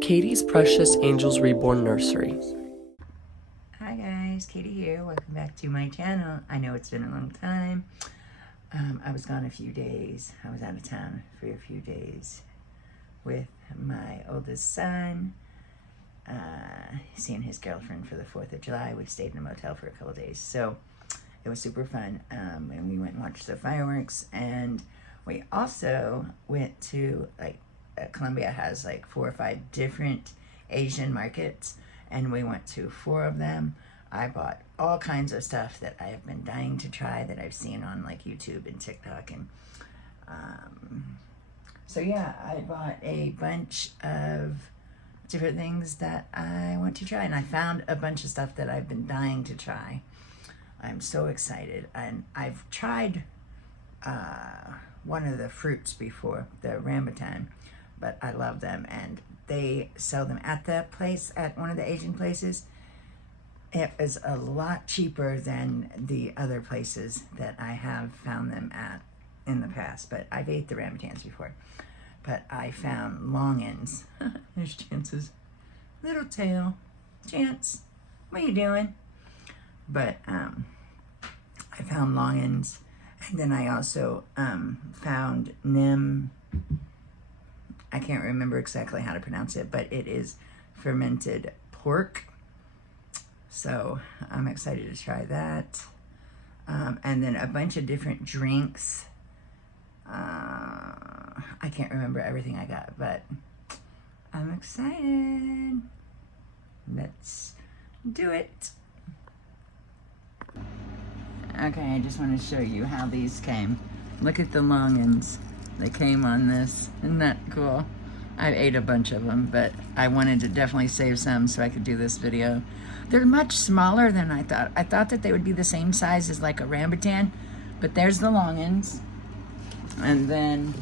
Katie's Precious Angels Reborn Nursery. Hi guys, Katie here. Welcome back to my channel. I know it's been a long time. I was gone a few days. I was out of town for a few days with my oldest son, seeing his girlfriend for the 4th of July. We stayed in a motel for a couple days, so it was super fun. And we went and watched the fireworks, and we also went to, Colombia has like 4 or 5 different Asian markets, and we went to 4 of them. I bought all kinds of stuff that I have been dying to try that I've seen on like YouTube and TikTok, and so yeah, I bought a bunch of different things that I want to try, and I found a bunch of stuff that I've been dying to try. I'm so excited, and I've tried one of the fruits before, the rambutan, but I love them, and they sell them at the place, at one of the Asian places. It was a lot cheaper than the other places that I have found them at in the past, but I've ate the rambutans before. But I found longans. There's Chance's little tail. Chance, what are you doing? But I found longans, and then I also found nim. I can't remember exactly how to pronounce it, but it is fermented pork. So I'm excited to try that. And then a bunch of different drinks. I can't remember everything I got, but I'm excited. Let's do it. Okay, I just want to show you how these came. Look at the longans. They came on this. Isn't that cool? I ate a bunch of them, but I wanted to definitely save some so I could do this video. They're much smaller than I thought. I thought that they would be the same size as like a rambutan, but there's the longans. And then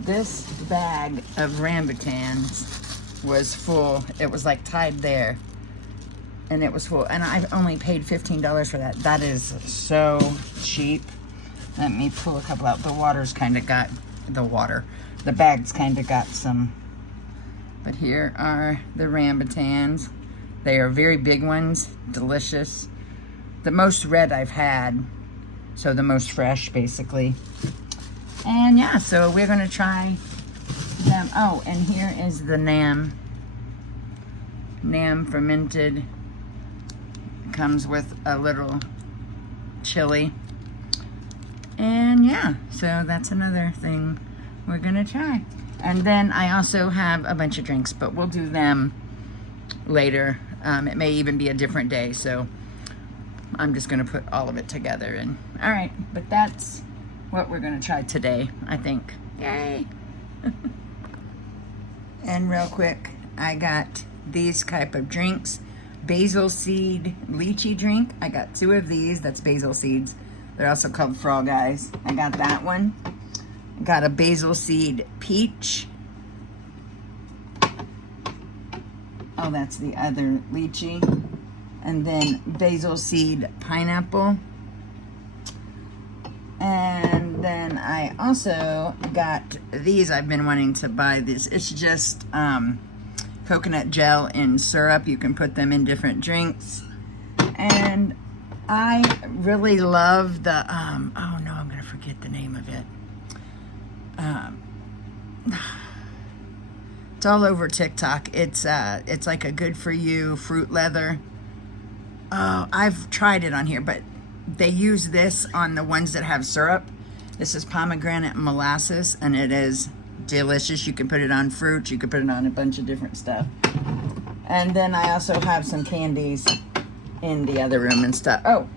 this bag of rambutans was full. It was like tied there, and it was full. And I've only paid $15 for that. That is so cheap. Let me pull a couple out. The water's kind of got, the bag's kind of got some. But here are the rambutans. They are very big ones, delicious. The most red I've had, so the most fresh, basically. And yeah, so we're gonna try them. Oh, and here is the Nam fermented. Comes with a little chili. And yeah, so that's another thing we're gonna try. And then I also have a bunch of drinks, but we'll do them later. It may even be a different day, so I'm just gonna put all of it together. And all right, but that's what we're gonna try today, I think. Yay! And real quick, I got these type of drinks. Basil seed lychee drink. I got 2 of these. That's basil seeds. They're also called frog eyes. I got that one. I got a basil seed peach. Oh, that's the other lychee. And then basil seed pineapple. And then I also got these. I've been wanting to buy this. It's just coconut gel in syrup. You can put them in different drinks. And I really love the, oh no, I'm gonna forget the name of it. It's all over TikTok. It's like a good for you fruit leather. Oh, I've tried it on here, but they use this on the ones that have syrup. This is pomegranate and molasses, and it is delicious. You can put it on fruit. You can put it on a bunch of different stuff. And then I also have some candies in the other room and stuff. Oh,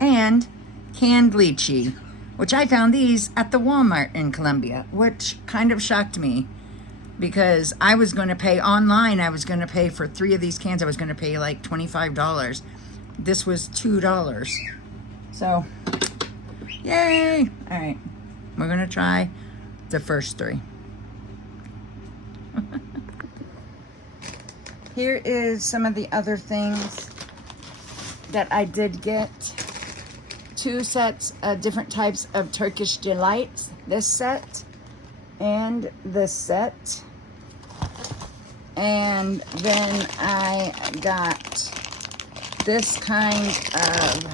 and canned lychee, which I found these at the Walmart in Colombia, which kind of shocked me because I was going to pay online. I was going to pay for 3 of these cans. I was going to pay like $25. This was $2. So, yay! All right, we're going to try the first 3. Here is some of the other things that I did get. 2 sets of different types of Turkish delights. This set and this set. And then I got this kind of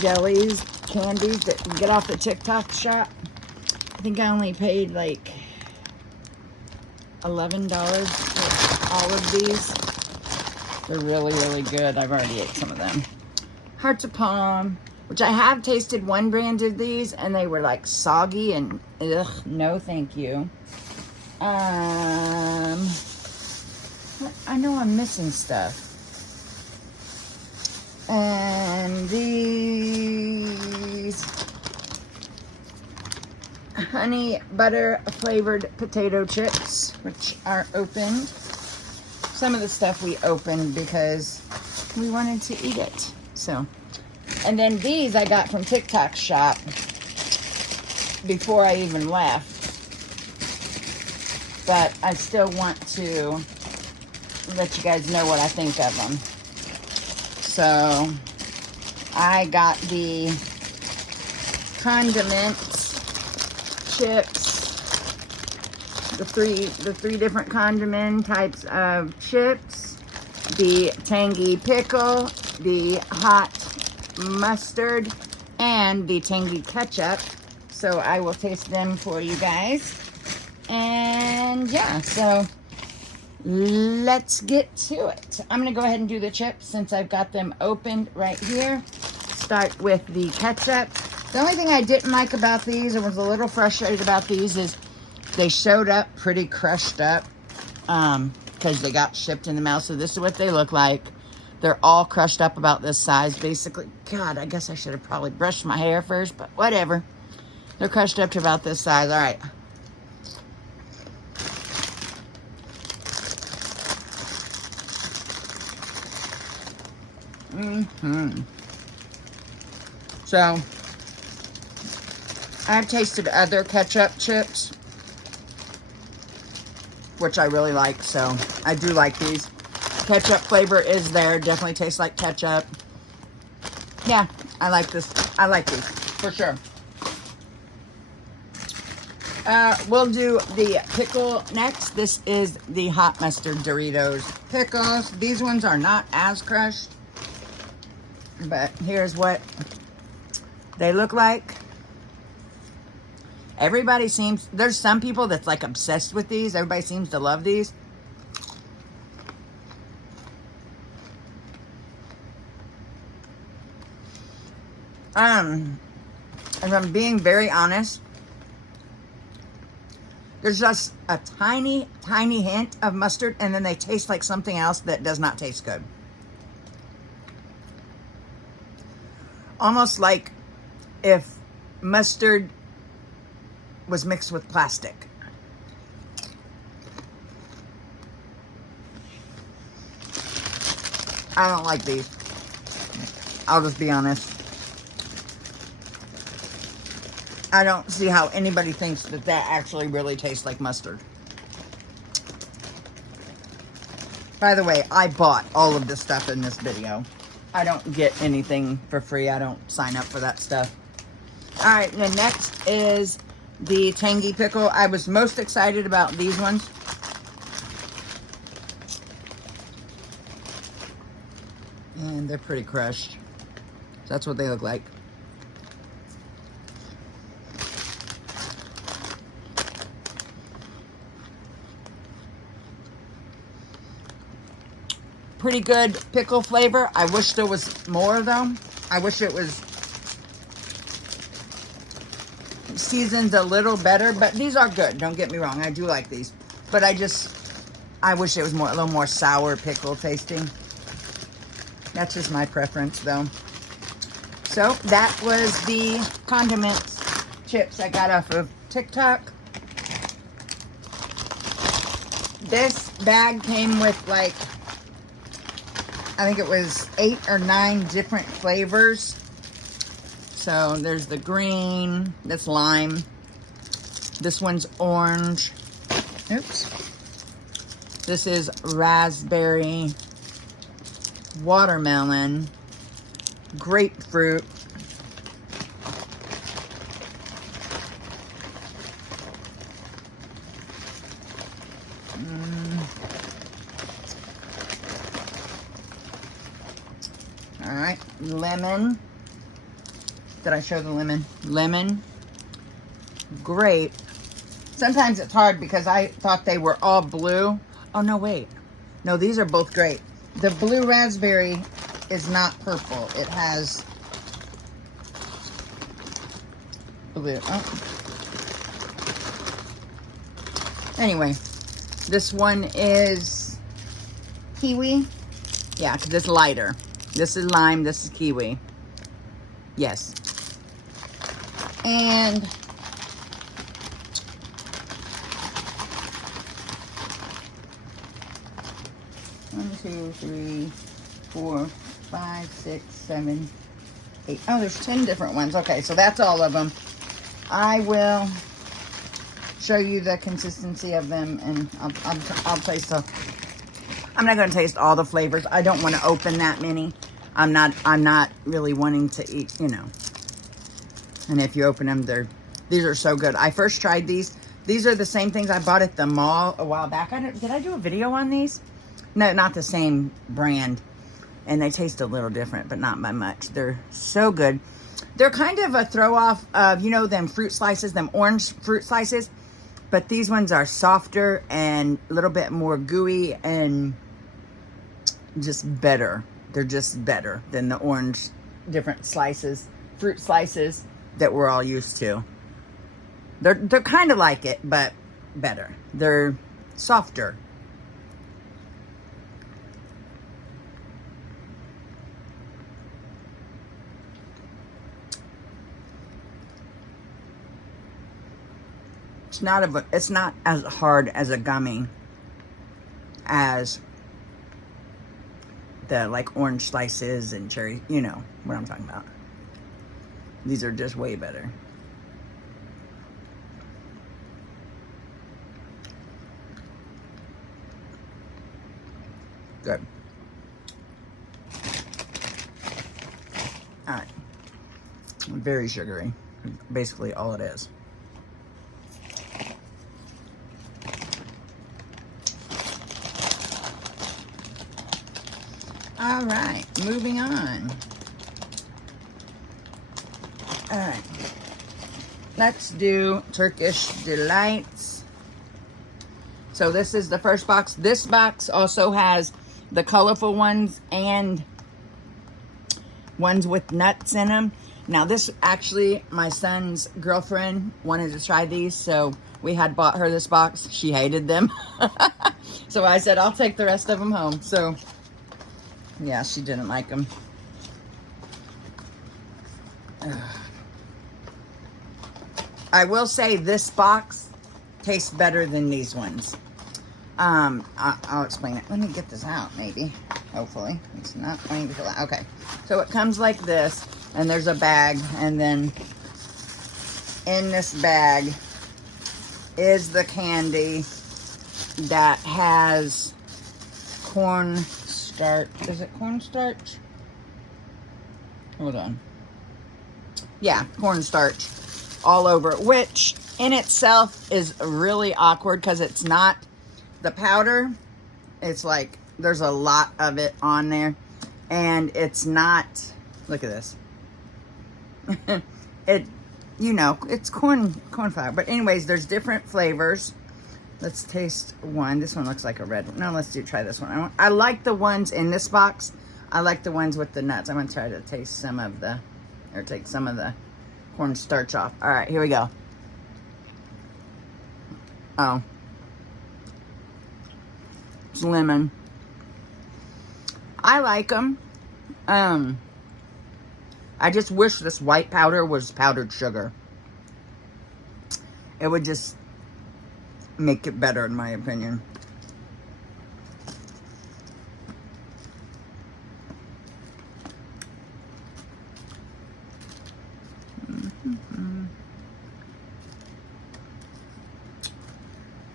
jellies, candies that you get off the TikTok shop. I think I only paid like $11 for all of these. They're really, really good. I've already ate some of them. Hearts of Palm, which I have tasted one brand of these, and they were like soggy and ugh, no thank you. I know I'm missing stuff. And these honey butter flavored potato chips, which are opened. Some of the stuff we opened because we wanted to eat it. So, and then these I got from TikTok shop before I even left. But I still want to let you guys know what I think of them. So I got the condiments, chips, the three different condiment types of chips, the tangy pickle, the hot mustard, and the tangy ketchup. So I will taste them for you guys. And yeah, so let's get to it. I'm gonna go ahead and do the chips since I've got them opened right here. Start with the ketchup. The only thing I didn't like about these, and was a little frustrated about these, is they showed up pretty crushed up because they got shipped in the mail. So this is what they look like. They're all crushed up about this size, basically. God, I guess I should have probably brushed my hair first, but whatever. They're crushed up to about this size. All right. So, I've tasted other ketchup chips, which I really like, so I do like these. Ketchup flavor is there, definitely tastes like ketchup. Yeah, I like this. I like these, for sure. We'll do the pickle next. This is the hot mustard Doritos pickles. These ones are not as crushed, but here's what they look like. Everybody seems, there's some people that's like obsessed with these. Everybody seems to love these. If I'm being very honest, there's just a tiny, tiny hint of mustard, and then they taste like something else that does not taste good. Almost like if mustard was mixed with plastic. I don't like these. I'll just be honest. I don't see how anybody thinks that that actually really tastes like mustard. By the way, I bought all of this stuff in this video. I don't get anything for free. I don't sign up for that stuff. All right, the next is the tangy pickle. I was most excited about these ones. And they're pretty crushed. So that's what they look like. Pretty good pickle flavor. I wish there was more though. I wish it was seasoned a little better, but these are good. Don't get me wrong. I do like these, but I wish it was a little more sour pickle tasting. That's just my preference though. So that was the condiments chips I got off of TikTok. This bag came with like, I think it was 8 or 9 different flavors. So there's the green, that's lime. This one's orange. Oops. This is raspberry, watermelon, grapefruit, All right, lemon. Did I show the lemon? Lemon, grape. Sometimes it's hard because I thought they were all blue. Oh, no, wait. No, these are both grape. The blue raspberry is not purple. It has blue. Oh. Anyway, this one is kiwi. Yeah, because it's lighter. This is lime. This is kiwi. Yes. And one, two, three, 4, 5, 6, 7, 8. Oh, there's 10 different ones. Okay, so that's all of them. I will show you the consistency of them, and I'll taste the. I'm not going to taste all the flavors. I don't want to open that many. I'm not really wanting to eat, you know. And if you open them, these are so good. I first tried these. These are the same things I bought at the mall a while back. Did I do a video on these? No, not the same brand. And they taste a little different, but not by much. They're so good. They're kind of a throw off of, you know, them fruit slices, them orange fruit slices. But these ones are softer and a little bit more gooey and just better. They're just better than the orange different slices, fruit slices that we're all used to. They're kind of like it, but better. They're softer. It's not as hard as a gummy as the like orange slices and cherry, you know what I'm talking about. These are just way better. Good. All right. Very sugary. Basically all it is. All right, moving on. All right, let's do Turkish Delights. So this is the first box. This box also has the colorful ones and ones with nuts in them. Now this actually, my son's girlfriend wanted to try these, so we had bought her this box. She hated them. So I said, I'll take the rest of them home. So yeah, she didn't like them. I will say this box tastes better than these ones. I'll explain it. Let me get this out, maybe. Hopefully. It's not going to fill out. Okay. So it comes like this, and there's a bag, and then in this bag is the candy that has cornstarch. Is it cornstarch? Hold on. Yeah, cornstarch all over it, which in itself is really awkward because it's not the powder. It's like there's a lot of it on there, and it's not. Look at this. You know, it's corn flour. But anyways, there's different flavors. Let's taste one. This one looks like a red one. No, let's try this one. I like the ones in this box. I like the ones with the nuts. I'm gonna try to taste some of the, or take some of the cornstarch off. All right, here we go. Oh, it's lemon. I like them. I just wish this white powder was powdered sugar. It would just make it better, in my opinion.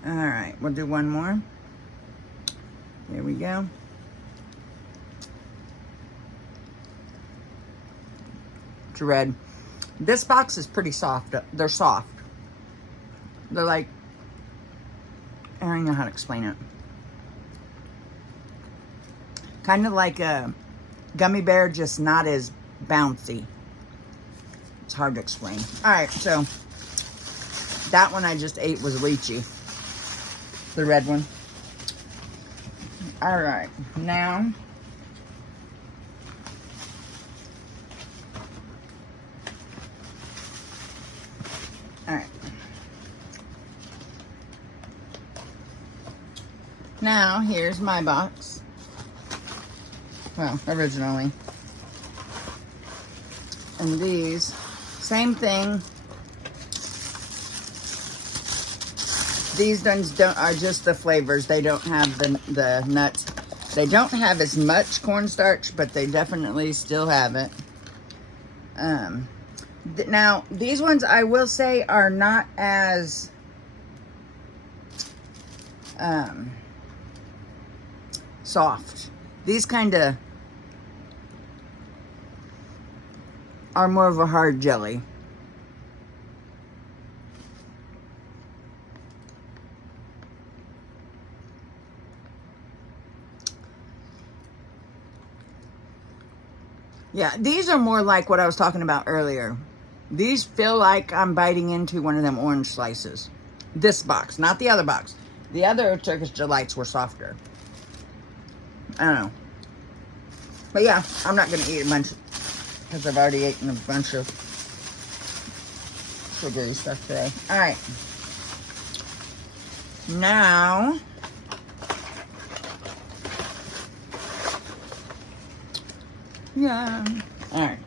All right, we'll do one more. Here we go. It's red. This box is pretty soft. They're soft. They're like, I don't even know how to explain it. Kind of like a gummy bear, just not as bouncy. It's hard to explain. All right, so that one I just ate was lychee. The red one. All right, now all right. Now here's my box. Well, originally. And these, same thing. These ones are just the flavors. They don't have the nuts. They don't have as much cornstarch, but they definitely still have it. Now, these ones I will say are not as soft. These kind of are more of a hard jelly. Yeah, these are more like what I was talking about earlier. These feel like I'm biting into one of them orange slices. This box, not the other box. The other Turkish Delights were softer. I don't know. But yeah, I'm not going to eat a bunch because I've already eaten a bunch of sugary stuff today. All right. Now, yeah. All right.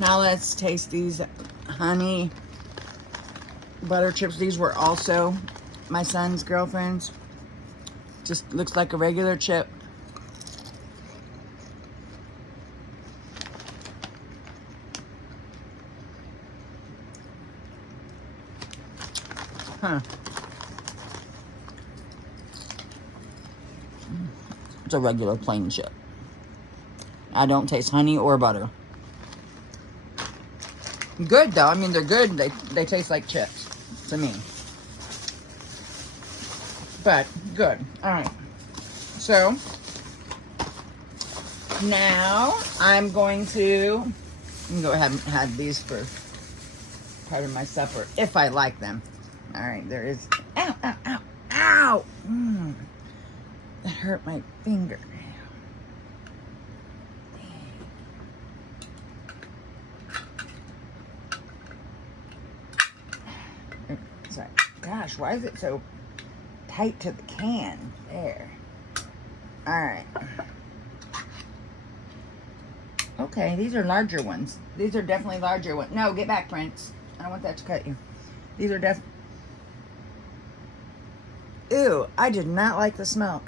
Now let's taste these honey butter chips. These were also my son's girlfriend's. Just looks like a regular chip. Huh. It's a regular plain chip. I don't taste honey or butter. Good though. I mean, they're good. They taste like chips to me. But good. All right. So now I'm going to go ahead and have these for part of my supper if I like them. All right. There is. Ow! Ow! Ow! Ow! That hurt my finger. Sorry. Gosh, why is it so tight to the can? There. All right. Okay, these are larger ones. These are definitely larger ones. No, get back, Prince. I don't want that to cut you. These are definitely... Ew, I did not like the smell.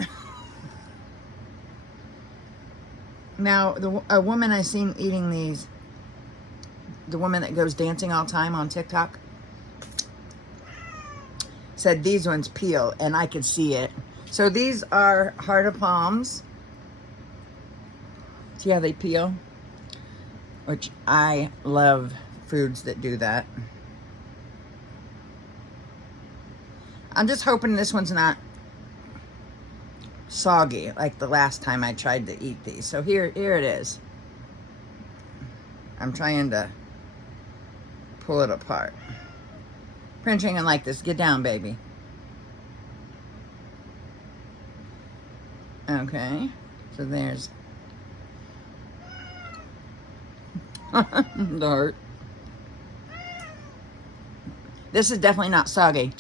Now, a woman I seen eating these, the woman that goes dancing all the time on TikTok, said these ones peel, and I could see it. So these are heart of palms. See how they peel? Which I love foods that do that. I'm just hoping this one's not soggy like the last time I tried to eat these. So here it is. I'm trying to pull it apart. Prince ain't gonna like this. Get down, baby. Okay. So there's the heart. This is definitely not soggy.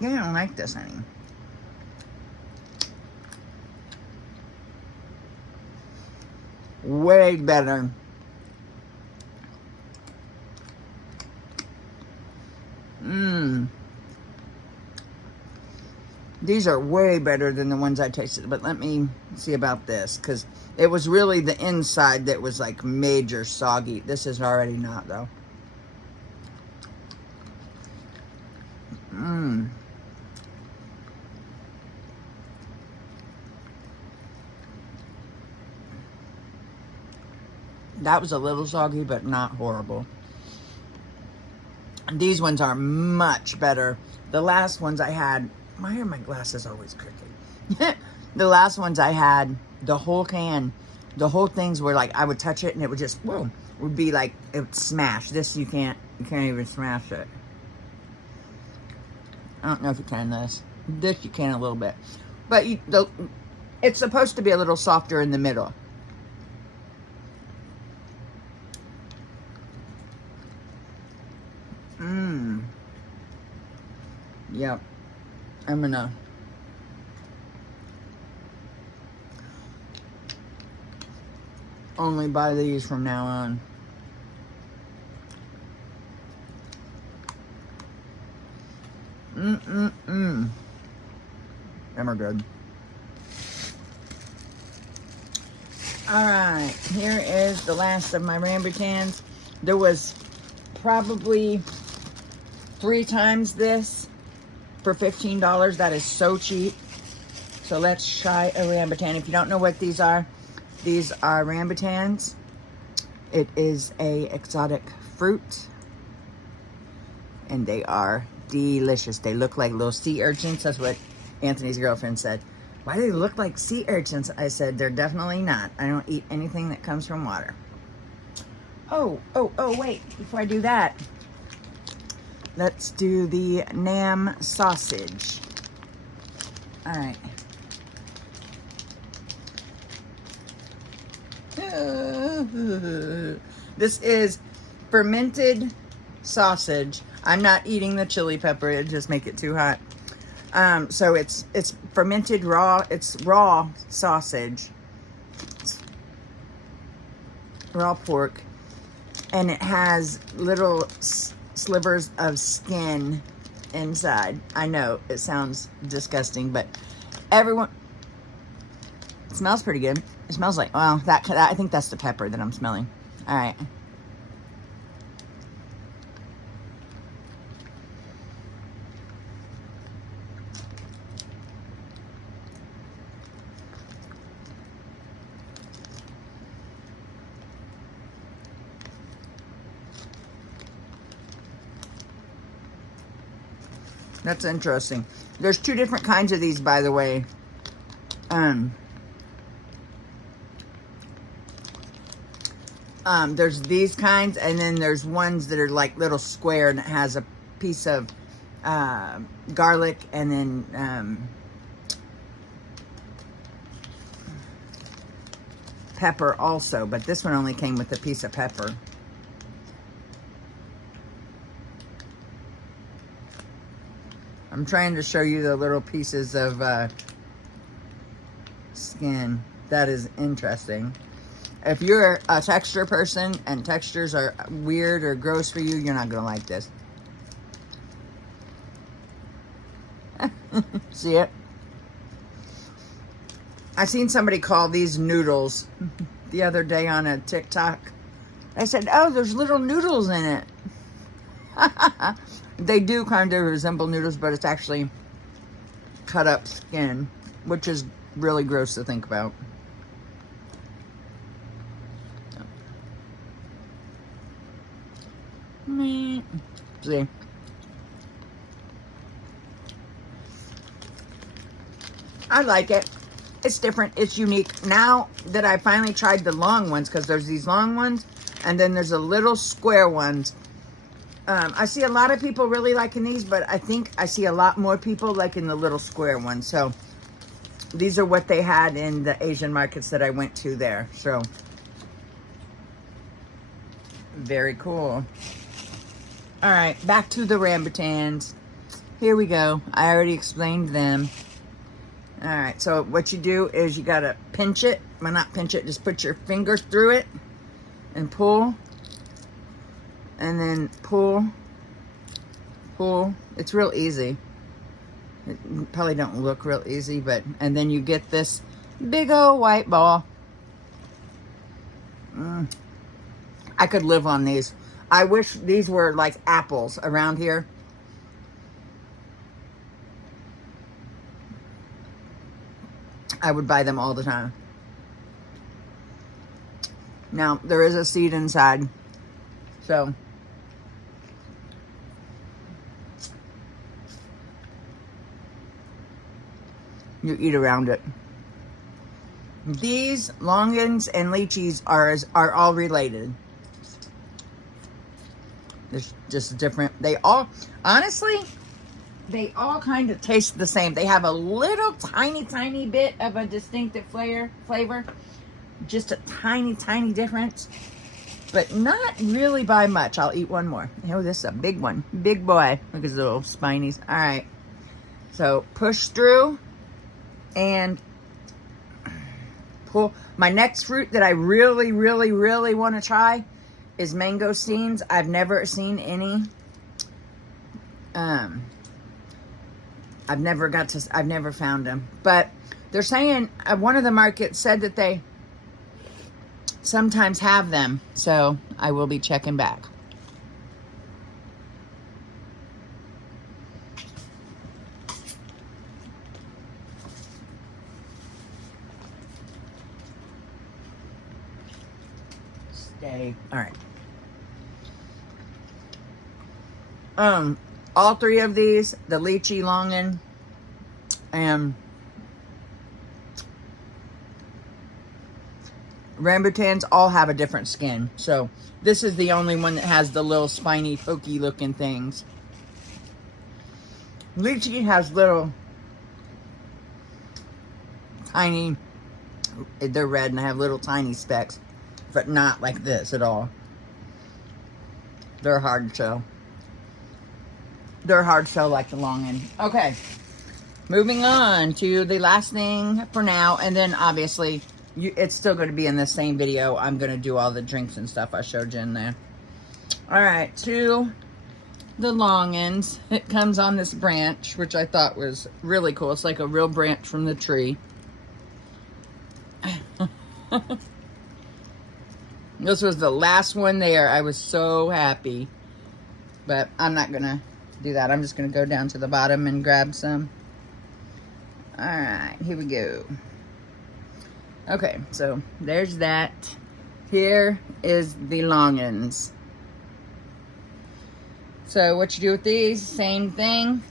I don't like this, honey. Way better. These are way better than the ones I tasted. But let me see about this, because it was really the inside that was like major soggy. This is already not, though. That was a little soggy, but not horrible. These ones are much better. The last ones I had, why are my glasses always crooked? The last ones I had, the whole can, the whole things were like, I would touch it and it would just, whoa, would be like, it would smash. This you can't even smash it. I don't know if you can this. This you can a little bit. But it's supposed to be a little softer in the middle. Yep. I'm gonna only buy these from now on. Them are good. All right, here is the last of my rambutans. There was probably 3 times this for $15. That is so cheap. So let's try a rambutan. If you don't know what these are rambutans. It is a exotic fruit, and they are delicious. They look like little sea urchins. That's what Anthony's girlfriend said. Why do they look like sea urchins? I said, they're definitely not. I don't eat anything that comes from water. Oh, wait. Before I do that, let's do the Nam sausage. All right. This is fermented sausage. I'm not eating the chili pepper. It'd just make it too hot. So it's fermented raw. It's raw sausage. It's raw pork. And it has little slivers of skin inside. I know it sounds disgusting, but it smells pretty good. It smells like, well, I think that's the pepper that I'm smelling. All right. That's interesting. There's 2 different kinds of these, by the way. There's these kinds, and then there's ones that are like little square, and it has a piece of garlic, and then pepper also. But this one only came with a piece of pepper. I'm trying to show you the little pieces of skin. That is interesting. If you're a texture person and textures are weird or gross for you, you're not going to like this. See it? I seen somebody call these noodles the other day on a TikTok. I said, oh, there's little noodles in it. They do kind of resemble noodles, but it's actually cut up skin, which is really gross to think about. See? I like it. It's different. It's unique. Now that I finally tried the long ones, because there's these long ones, and then there's the little square ones. I see a lot of people really liking these, but I think I see a lot more people liking the little square ones. So these are what they had in the Asian markets that I went to there. So very cool. All right, back to the rambutans. Here we go. I already explained them. All right, so what you do is you gotta pinch it. Well, not pinch it, just put your finger through it and pull. And then pull. It's real easy. It probably don't look real easy, but, and then you get this big old white ball. I could live on these. I wish these were like apples around here. I would buy them all the time. Now, there is a seed inside. So, you eat around it. These longans and lychees are all related. There's just different. They all, honestly, they all kind of taste the same. They have a little tiny bit of a distinctive flavor. Just a tiny difference. But not really by much. I'll eat one more. Oh, this is a big one. Big boy. Look at his little spinies. All right. So push through and pull. My next fruit that I really want to try is mangosteens. I've never seen any. I've never found them. But they're saying, one of the markets said that they sometimes have them. So I will be checking back. Stay. All right. All three of these, the lychee, longan, and rambutans, all have a different skin. So this is the only one that has the little spiny, pokey looking things. Lychee has little tiny, they're red and they have little tiny specks, but not like this at all. They're hard to show. They're hard to show like the longan. Okay, moving on to the last thing for now, and then obviously it's still going to be in the same video. I'm going to do all the drinks and stuff I showed you in there. All right, to the longans. It comes on this branch, which I thought was really cool. It's like a real branch from the tree. This was the last one there. I was so happy, but I'm not going to do that. I'm just going to go down to the bottom and grab some. All right, here we go. Okay, so there's that. Here is the longans. So what you do with these, same thing,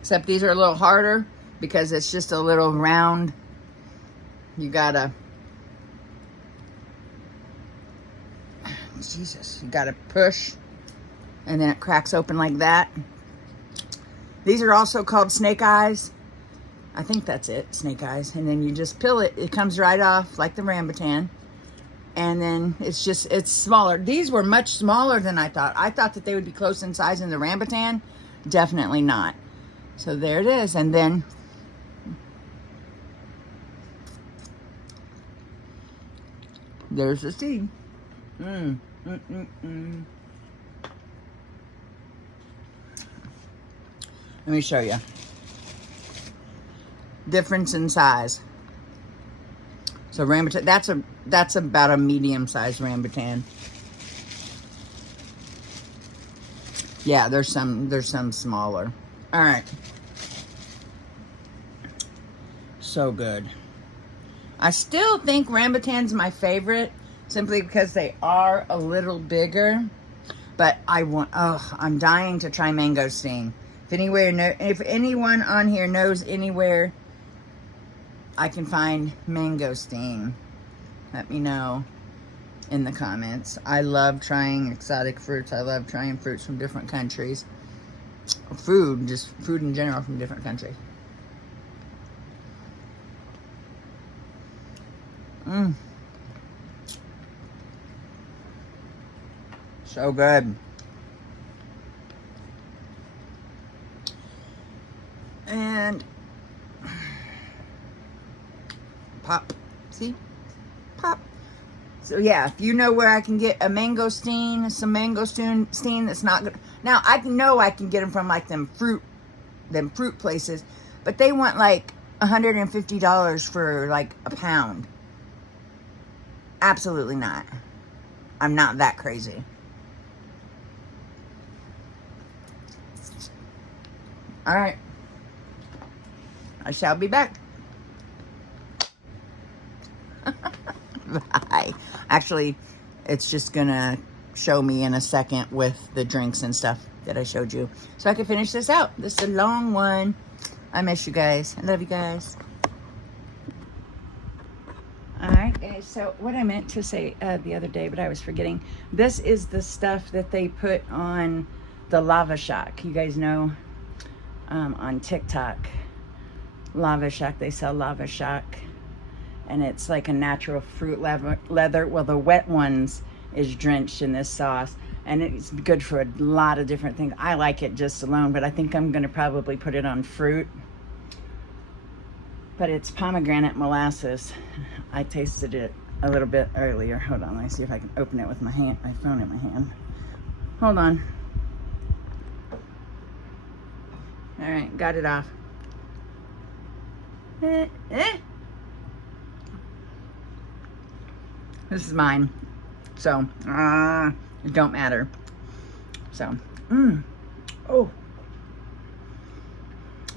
except these are a little harder because it's just a little round. You gotta, Jesus, you gotta push, and then it cracks open like that. These are also called snake eyes. I think that's it, snake eyes. And then you just peel it. It comes right off like the rambutan. And then it's smaller. These were much smaller than I thought. I thought that they would be close in size in the rambutan. Definitely not. So there it is. And then there's the seed. Let me show you. Difference in size. So rambutan, that's about a medium-sized rambutan. Yeah, there's some smaller. All right. So good. I still think rambutan's my favorite, simply because they are a little bigger. But I'm dying to try mangosteen. If anyone on here knows anywhere I can find mangosteen, let me know in the comments. I love trying exotic fruits. I love trying fruits from different countries. Just food in general from different countries. So good. And pop. See? Pop. So yeah, if you know where I can get some mangosteen that's not good. Now, I can get them from like them fruit places, but they want like $150 for like a pound. Absolutely not. I'm not that crazy. All right. I shall be back. Bye. Actually, it's just gonna show me in a second with the drinks and stuff that I showed you. So I can finish this out. This is a long one. I miss you guys. I love you guys. All right, guys. So what I meant to say the other day, but I was forgetting. This is the stuff that they put on the Lava Shack. You guys know on TikTok, Lava Shack, they sell Lava Shack. And it's like a natural fruit leather. Well, the wet ones is drenched in this sauce. And it's good for a lot of different things. I like it just alone, but I think I'm going to probably put it on fruit. But it's pomegranate molasses. I tasted it a little bit earlier. Hold on, let me see if I can open it with my hand, my phone in my hand. Hold on. All right, got it off. This is mine. So, it don't matter. So, oh,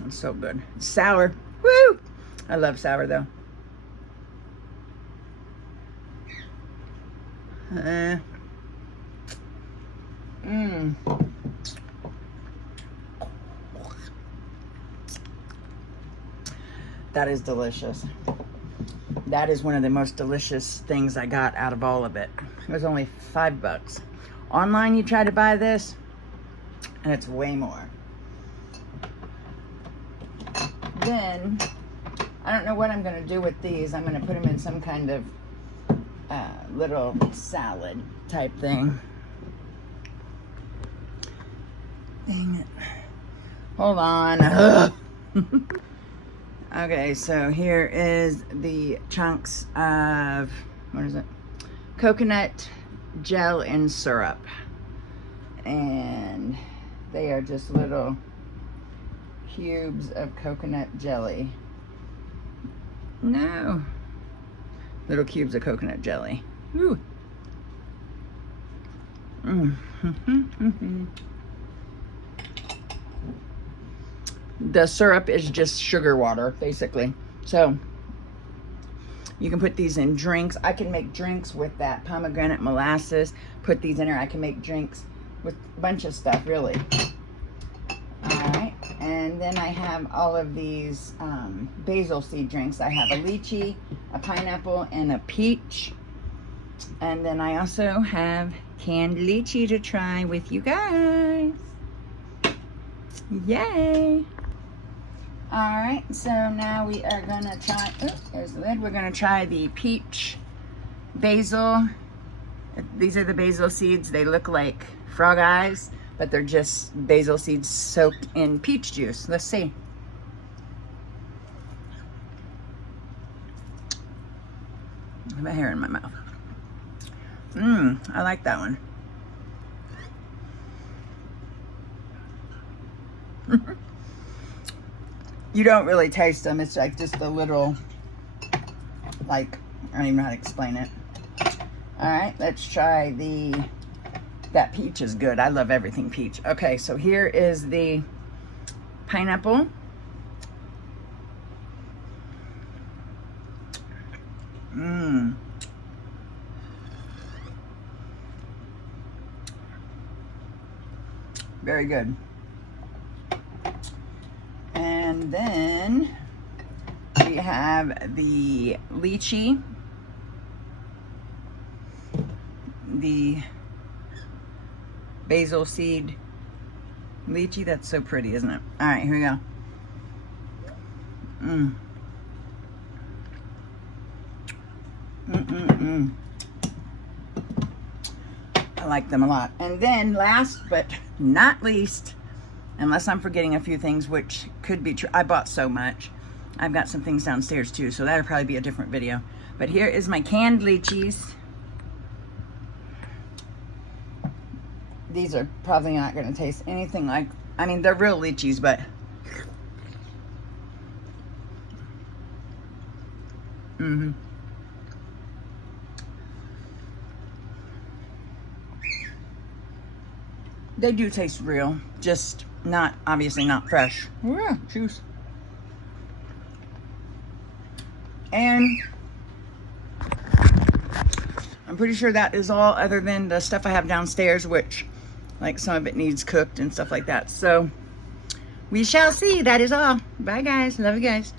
it's so good. It's sour. Woo! I love sour though. That is delicious. That is one of the most delicious things I got out of all of it. It was only $5. Online, you try to buy this, and it's way more. Then, I don't know what I'm going to do with these. I'm going to put them in some kind of little salad type thing. Dang it. Hold on. Okay, so here is the chunks of, what is it? Coconut gel and syrup. And they are just little cubes of coconut jelly. No. Little cubes of coconut jelly. Ooh. The syrup is just sugar water, basically. So you can put these in drinks. I can make drinks with that pomegranate molasses. Put these in there. I can make drinks with a bunch of stuff, really. All right. And then I have all of these basil seed drinks. I have a lychee, a pineapple, and a peach. And then I also have canned lychee to try with you guys. Yay! All right, so now we are gonna try, there's the lid. We're gonna try the peach basil. These are the basil seeds. They look like frog eyes, but they're just basil seeds soaked in peach juice. Let's see. I have a hair in my mouth. I like that one. You don't really taste them. It's like just a little, like, I don't even know how to explain it. All right, let's try that peach is good. I love everything peach. Okay, so here is the pineapple. Very good. And then we have the lychee, the basil seed lychee. That's so pretty, isn't it? All right, here we go. I like them a lot. And then last but not least, unless I'm forgetting a few things, which could be true. I bought so much. I've got some things downstairs too, so that'll probably be a different video. But here is my canned lychees. These are probably not going to taste anything like, I mean, they're real lychees, but they do taste real, just not, obviously not fresh. Yeah, juice. And I'm pretty sure that is all, other than the stuff I have downstairs, which like some of it needs cooked and stuff like that. So we shall see. That is all. Bye guys. Love you guys.